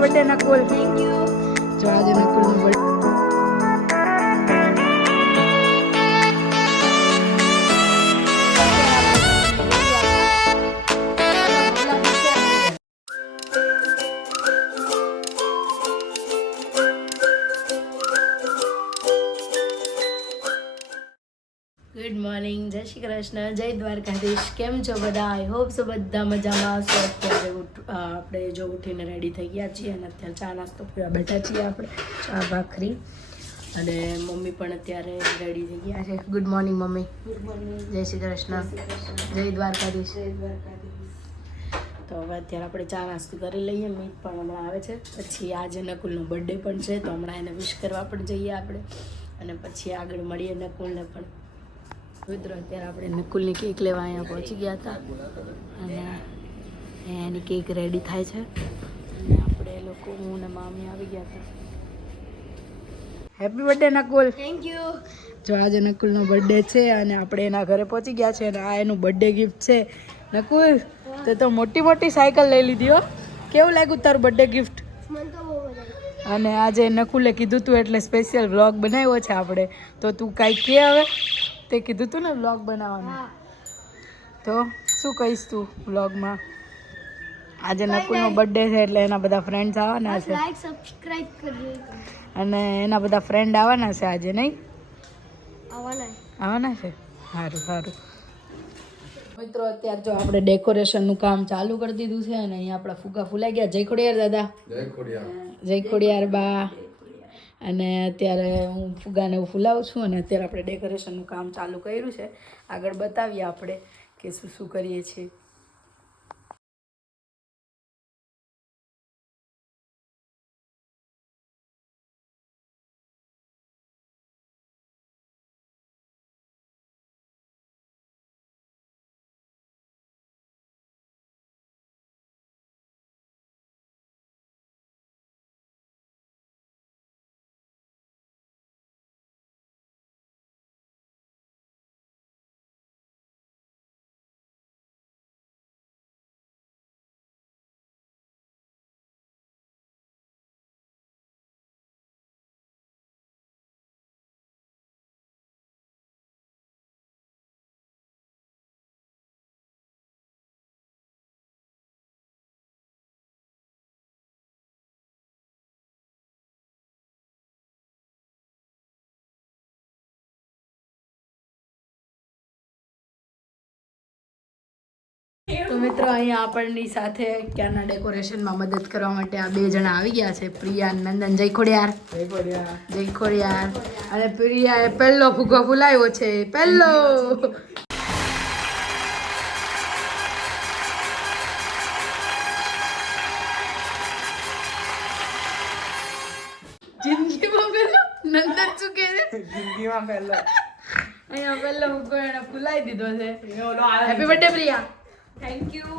Birthday Nakul thank you જો આજે નકુલનો birthday good morning જય શ્રી કૃષ્ણ જય દ્વારકાધીશ. કેમ છો બધા? આઈ હોપ સો બધા મજામાં છો અત્યારે ઉઠ- અ, આપણે જો ઉઠીને રેડી થઈ ગયા છીએ અને અત્યારે ચા નાસ્તો પીવા બેઠા છીએ આપણે ચા ભાખરી. અને મમ્મી પણ અત્યારે રેડી થઈ ગયા છે. Good morning mummy. Good morning જય શ્રી કૃષ્ણ. જય દ્વારકાધીશ. જય દ્વારકાધીશ. તો હવે અત્યારે આપણે ચા નાસ્તો કરી લઈએ. મીત પણ હમણાં આવે છે. પછી આજે નકુલનો બર્થડે પણ છે તો હમણાં એને વિશ કરવા પણ જઈએ આપણે. અને પછી આગળ મળીએ નકુલને પણ. મિત્રો અત્યારે આપણે નકુલની કેક લેવા અહીંયા પહોંચી ગયા હતા. અને એની કેક રેડી થાય છે. અને આપણે લોકો હું ને મામી આવી ગયા હતા. Happy birthday Nakul. Thank you જો આજે નકુલનો બર્થડે છે અને આપણે એના ઘરે પહોંચી ગયા છે અને આ એનું બર્થડે ગિફ્ટ છે. નકુલ તે તો મોટી મોટી સાયકલ લઈ લીધી હો. કેવું લાગ્યું તારું બર્થડે ગિફ્ટ મને તો બહુ બધા અને આજે નકુલે કીધું તું એટલે સ્પેશિયલ વ્લોગ બનાવ્યો છે આપણે. તો તું કાંઈ કે હવે? તે કીધું તું ને વ્લોગ બનાવવાનું. તો શું કહીશ તું વ્લોગમાં આજે નકુલનો બર્થડે છે એટલે એના બધા ફ્રેન્ડ્સ આવવાના છે. લાઈક સબસ્ક્રાઇબ કરજો. અને એના બધા ફ્રેન્ડ આવવાના છે આજે નહીં? આવવાના. આવવાના છે? સારું સારું મિત્રો અત્યારે જો આપણે ડેકોરેશનનું કામ ચાલુ કરી દીધું છે અને અહીંયા આપણા ફુગા ફૂલાઈ ગયા. જય ખોડિયાર દાદા. જય ખોડિયાર. બા. અને અત્યારે હું ફુગાને એવું ફૂલાવું છું અને અત્યારે આપણે ડેકોરેશનનું કામ ચાલુ કર્યું છે. આગળ બતાવીએ આપણે કે શું શું કરીએ છીએ. તો મિત્રો અહીંયા આપણની સાથે ક્યારના ડેકોરેશનમાં મદદ કરવા માટે આ બે જણા આવી ગયા છે. પ્રિયા નંદન. જય ખોડિયાર. જય ખોડિયાર. અને પ્રિયાએ પહેલો ફુગ્ગો ફૂલાવ્યો છે. પહેલો. જિંદગીમાં પહેલો? નંદન કહે છે? જિંદગીમાં પહેલો. અહીંયા પહેલો ફુગ્ગો એને ફૂલાઈ દીધો છે. Happy birthday Priya. Thank you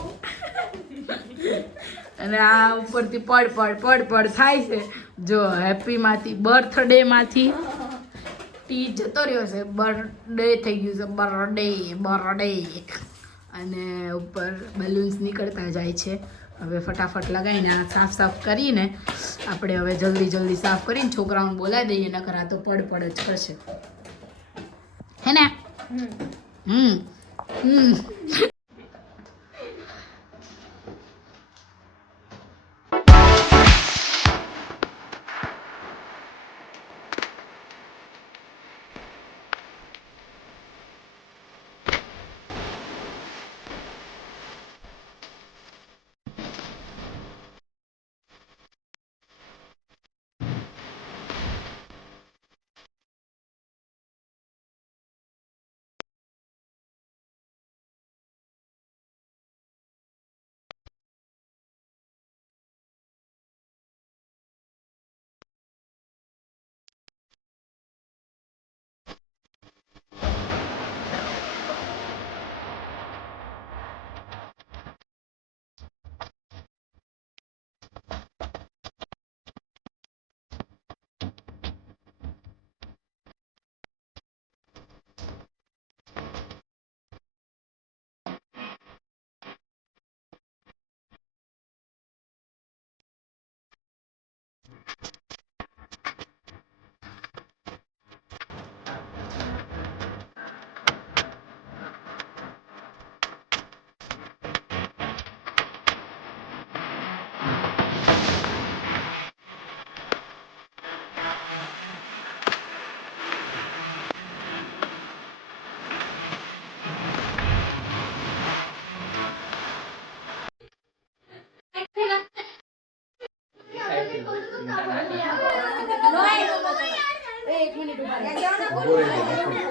અને આ ઉપરથી પડ પડ પડ પડ થાય છે. જો હેપીમાંથી બર્થડેમાંથી ટી જતો રહ્યો છે. બર્થડે થઈ ગયું છે. બર્થડે બર્થડે અને ઉપર બલૂન્સ નીકળતા જાય છે. હવે ફટાફટ લગાવીને આ સાફ સાફ કરીને આપણે હવે જલ્દી જલ્દી સાફ કરીને છોકરાઓને બોલાવી દઈએ નકર આ તો પડ પડ જ કરશે. હે ને? હમ. હમ.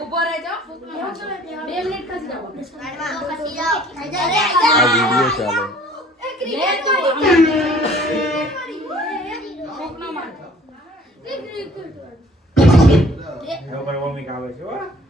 ઊભો રહેજો બે મિનિટ ખસી જાઓ આ વીડિયો ચાલે ફૂંક ન નામ શું આ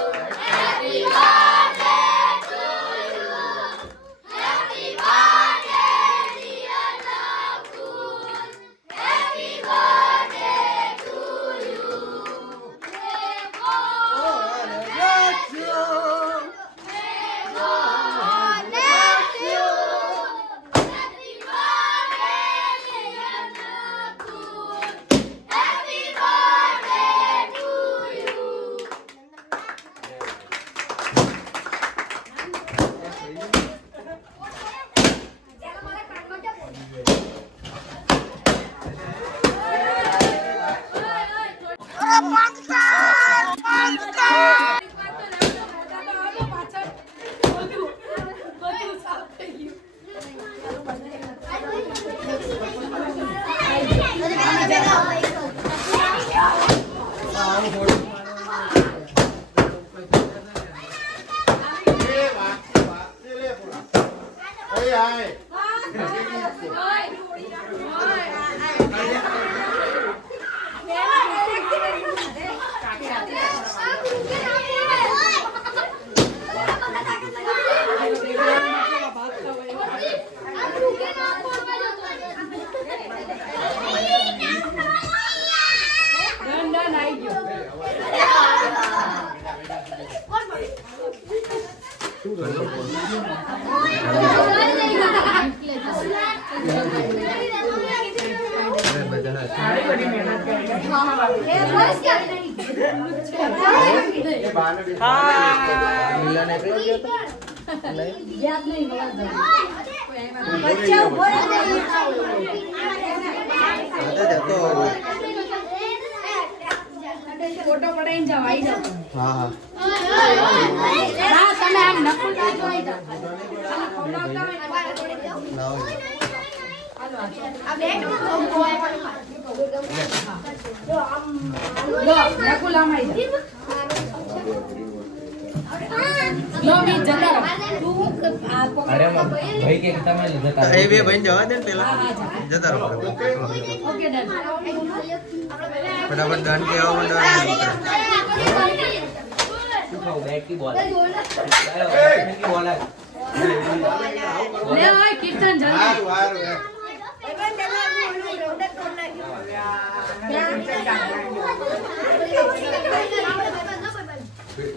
ના તમે આમ નકલ જાઓ. ને લાવો લો નકુલ આમ આવી જાઓ ઓકે ડન. ફટાફટ બેટ કી બોલ. બેટ કી બોલ. લે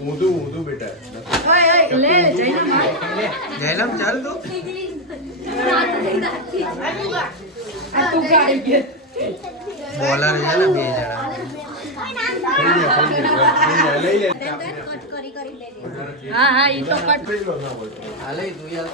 ઊંધું ઊંધું બેટા. લે જઈને જયલમ ચાલ તું. આ તું ગાડી ગયો બોલર છે ને બે જણા. હા હા ઈ તો કટ હાલે તું યાર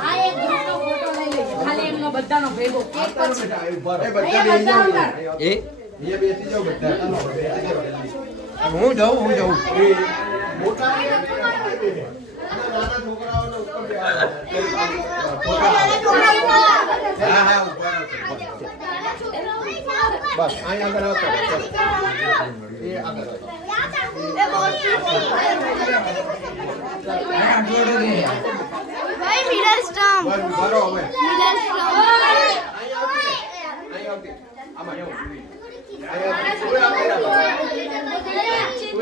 આ એક ગ્રુપનો ફોટો લઈ લઈએ ખાલી એમનો બધાનો ભેગો કેક પછી. હું જાઉં હું જાઉં. બસ. અહીં આગળ આવતા એ આગળ ભાઈ મિડલ સ્ટમ્પ. બસ હવે. Middle stump.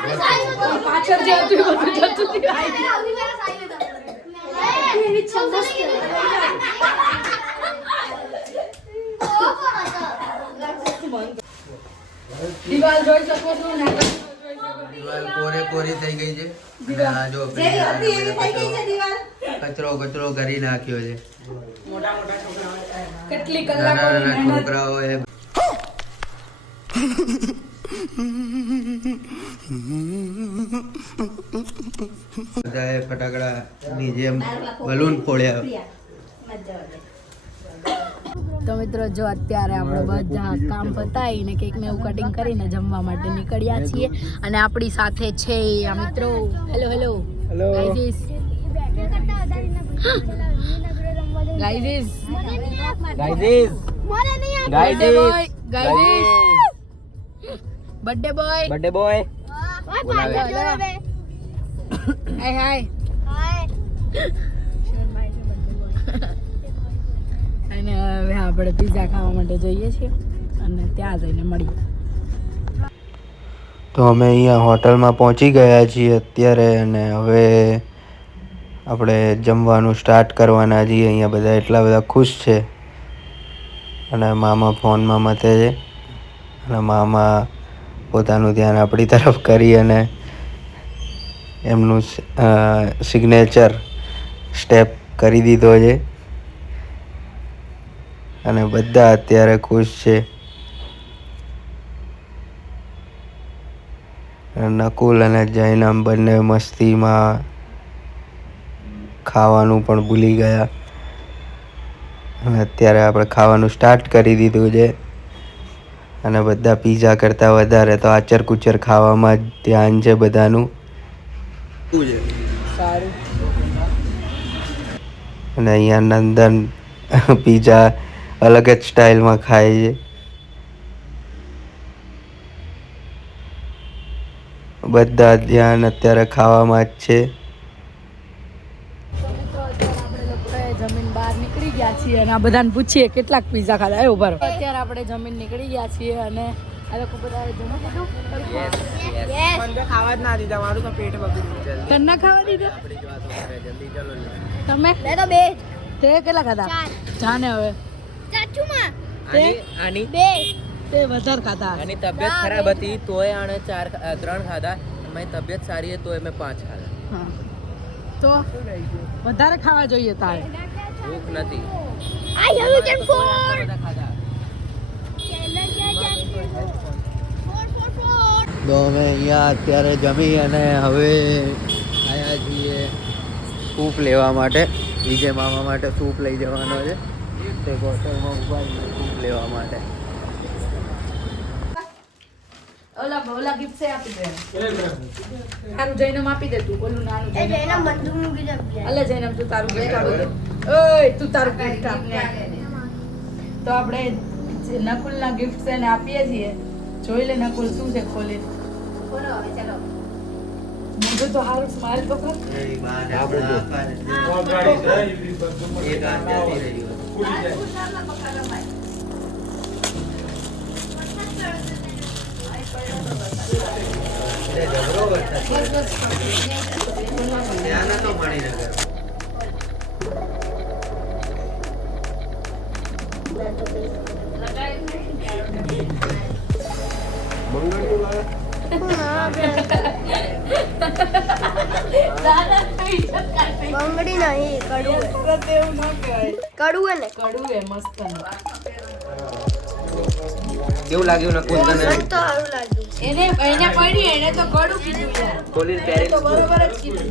પાછળ જે હતું એ બધું જતું દિવાલ જોઈ શકો છો દિવાલ કોરે કોરી થઈ ગઈ છે. જો કચરો કચરો કચરો કરી નાખ્યો છે. કેટલી નાના કલાકો નાના મહેનત. છોકરાઓએ બધાએ ફટાકડાની જેમ બલૂન ફોડ્યા. તો મિત્રો જો અત્યારે આપણે બધા કામ પતાવીને કેક ને એવું કટિંગ કરીને જમવા માટે નીકળ્યા છીએ. અને આપણી સાથે છે આ મિત્રો. Hello hello hello guys guys guys guys birthday boy birthday boy hi hi અને હવે આપણે પીઝા ખાવા માટે જઈએ છીએ અને ત્યાં જઈને મળીએ. તો અમે અહીંયા હોટલમાં પહોંચી ગયા છીએ અત્યારે અને હવે આપણે જમવાનું સ્ટાર્ટ કરવાના છીએ. અહીંયા બધા એટલા બધા ખુશ છે. અને મામા ફોનમાં મતે છે. અને મામા પોતાનું ધ્યાન આપણી તરફ કરી અને એમનું સિગ્નેચર સ્ટેપ કરી દીધો છે. અને બધા અત્યારે ખુશ છે. નકુલ અને જૈનમ બંને મસ્તીમાં ખાવાનું પણ ભૂલી ગયા. અને અત્યારે આપણે ખાવાનું સ્ટાર્ટ કરી દીધું છે. અને બધા પીઝા કરતાં વધારે તો આચર કુચર ખાવામાં જ ધ્યાન છે બધાનું. અને અહીંયા નંદન પીઝા અલગ જ સ્ટાઇલમાં ખાય છે. બધા ધ્યાન અત્યારે ખાવામાં જ છે તો મિત્રો અત્યારે આપણે લોકોએ જમીન બહાર નીકળી ગયા છીએ અને આ બધાને પૂછીએ કેટલાક પીઝા ખાધા. આવ્યો ભરો. અત્યારે આપણે જમીન નીકળી ગયા છીએ અને આ લોકો બધા જમા ખાધું યસ તને ખાવા દીધા તમે? બે તો બે તે કેટલા ખાધા? જાને હવે. ચાચુમાં. તે? આની? બે. તે વધારે ખાધા. આની તબિયત ખરાબ હતી તોય આણે ચાર ત્રણ ખાધા. મારી તબિયત સારી હતી તોય મેં પાંચ ખાધા. તો વધારે ખાવા જોઈએ તારે. ભૂખ નથી. ખાધા ફોર ફોર ફોર તો અમે અહીંયા અત્યારે જમી અને હવે આવ્યા છીએ સૂપ લેવા માટે. વિજય મામા માટે સૂપ લઈ જવાનો છે. તે હોટલમાં ઊભા સૂપ લેવા માટે. ઓલા ઓલા ગિફ્ટ આપી દે. તારું જૈનમ આપી દે તું ઓલું નાનું એ જૈનમ જેના મૂકી દે અલે જૈનમ તું તારું ગિફ્ટ આપી ઓય તું તારું ગિફ્ટ આપને તો આપણે જે નકુલના ગિફ્ટ એને આપીએ છીએ જોઈ લે નકુલ શું છે ખોલી. બોલો હવે ચાલો. મોઢું તો હારું સ્માઈલ તો કર બંગડી નહીં કડવું હે. એવું ન કહેવાય કડવું ને કડવું મસ્ત કેવું લાગ્યું ને તને તો સારું લાગ્યું એને એને પડી એને તો ગળું કીધું યાર ખોલીને એને તો બરોબર જ કીધું.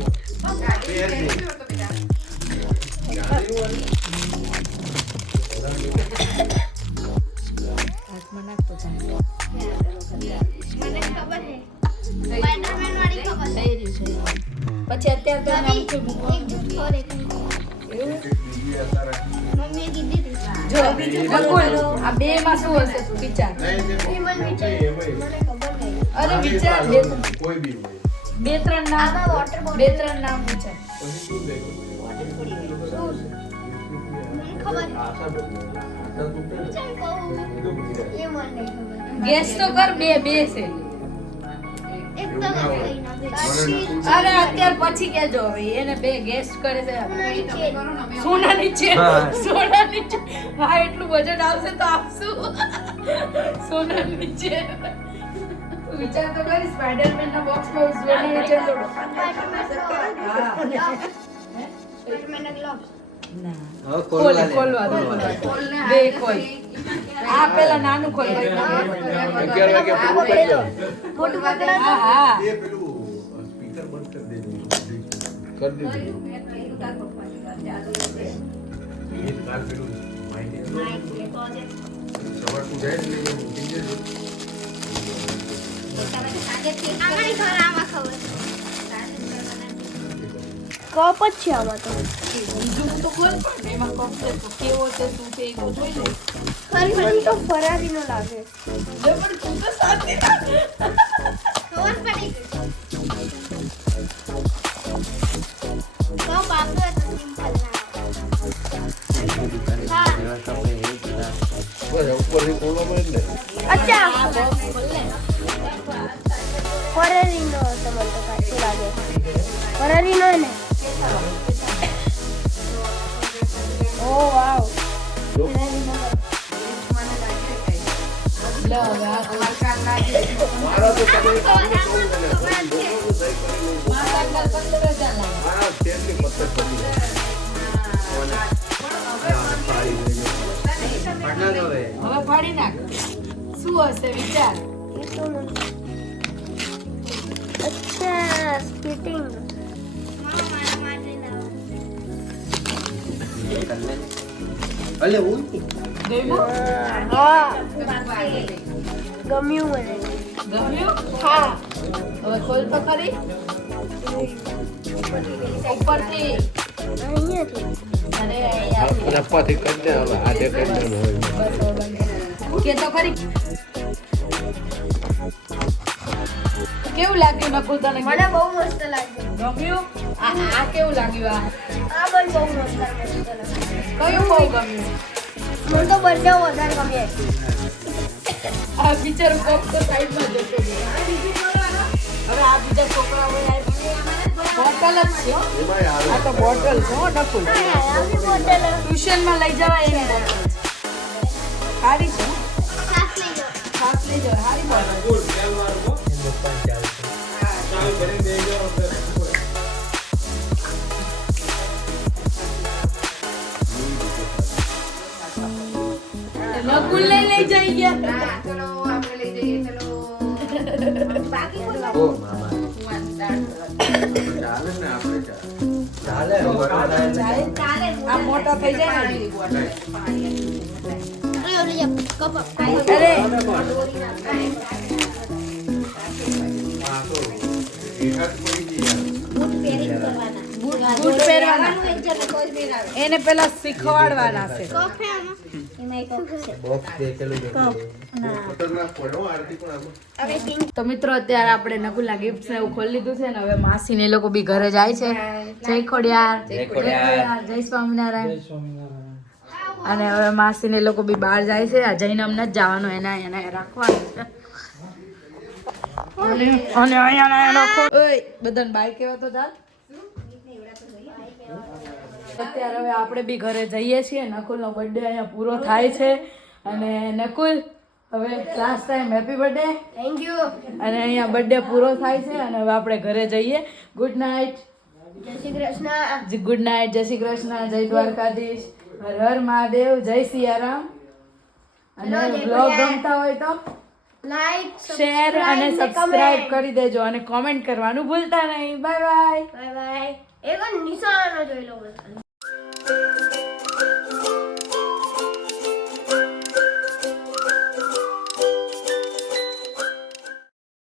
પછી અત્યારે તો કીધી જો આ બે માં શું હશે તું વિચાર. અરે વિચાર બે કોઈ બી બે ત્રણ નામ. બે ત્રણ નામ વિચાર. પછી ગેસ તો કર બે બે છે. અરે અત્યાર પછી કેજો હવે. એને બે ગેસ્ટ કરે છે. સોનાની છે સોનાની છે હા એટલું બજેટ આવશે તો આપશું. સોનાની છે વિચાર તો કરી સ્પાઈડરમેન ના બોક્સમાં સોનાની છે જોડો હા સ્પાઈડરમેનના gloves. હવે ખોલ ખોલવા દે. ખોલવા દો ખોલવા દો. બે ખોલ આ પેલા નાનું ખોલ અગિયાર વાગે પૂરું કરી દો. મોટું પકડા હા હા એ પેલું સ્પીકર બંધ કરી દેજો કરી દીધું એ તાર પેલું માહિતી સવાર તું જાય એટલે એ મૂકી દેજો. આમાં નહીં ખબર આમાં ખબર કપ જ છે આમાં તો બીજું તો ખોલ પણ એમાં કોન્સેપ્ટ કેવો છે શું છે એ તો જોઈ લે ખરી મને તો ફરારીનો લાગે જો પણ તું તો રાખ. ખબર પડી ગઈ તો બાપરે તો સિમ્પલ ના હા ઉપરથી ખોલવામાં જ ને અચ્છા ફરારીનો તમને તો સાચું લાગે ફરારીનો ને ઓ વાવ. હવે ફાડી નાખ શું હશે વિચાર અચ્છા સ્પીટિંગ અલે હું હા ગમ્યું મને ગમ્યું હા હવે ખોલ તો ખરી ઉપરથી અહીંયાથી અરે અહીંયા નફાથી કરી દે હવે આજે કરી કરી. કે તો ખરી કેવું લાગ્યું નકુલ તને મને બહુ મસ્ત લાગ્યું. ગમ્યું? આ આ કેવું લાગ્યું આ? આ પણ બહુ મસ્ત લાગ્યું. કયું બહુ ગમ્યું? મને તો બંને વધારે ગમે આ બિચારો કોક તો સાઈડમાં જતો. હવે આ બીજા છોકરાઓ બોટલ જ છે. આ તો બોટલ છે હો બોટલ ટ્યુશનમાં લઈ જવાય એની બોટલ. છે. સારી છે ખાસ લઈ જવાય સારી બોટલ. નકુલ લઈ લઈ જઈ ગયા બાકી કોઈ ઓ મામા. ચાલે ને આપણે ચાલે ચાલે ચાલે. આ મોટા થઈ જાય ને? ઓલી કપ અરે. હા તો એકાદ બૂટ કરવાના બૂટ પહેરવાના. કોઈ એને પેલા શીખવાડવાના છે. તો મિત્રો અત્યારે આપણે નકુલા ગિફ્ટ ને એવું ખોલી લીધું છે ને હવે માસી ને એ લોકો બી ઘરે જાય છે. જય ખોડિયાર. જય ખોડિયાર. જય સ્વામિનારાયણ. અને હવે માસી ને એ લોકો બી બહાર જાય છે. આ જઈને અમને જ જવાનું એના એને રાખવાનું છે. અને અહીંયા રાખો. બધાને બાય કહેવા તો ચાલ અત્યારે હવે આપણે બી ઘરે જઈએ છીએ. નકુલનો બર્થડે અહીંયા પૂરો થાય છે. અને નકુલ હવે last time happy birthday thank you અને અહીંયા બર્થડે પૂરો થાય છે અને હવે આપણે ઘરે જઈએ. ગુડ નાઇટ જય શ્રી કૃષ્ણ. ગુડ નાઇટ જય શ્રી કૃષ્ણ. જય દ્વારકાધીશ. હર હર મહાદેવ. જય સિયારામ. અને બ્લોગ ગમતા હોય તો લાઈક શેર અને સબસ્ક્રાઇબ કરી દેજો અને કોમેન્ટ કરવાનું ભૂલતા નહીં. બાય બાય બાય બાય એક નિશાનો જોઈ લો Música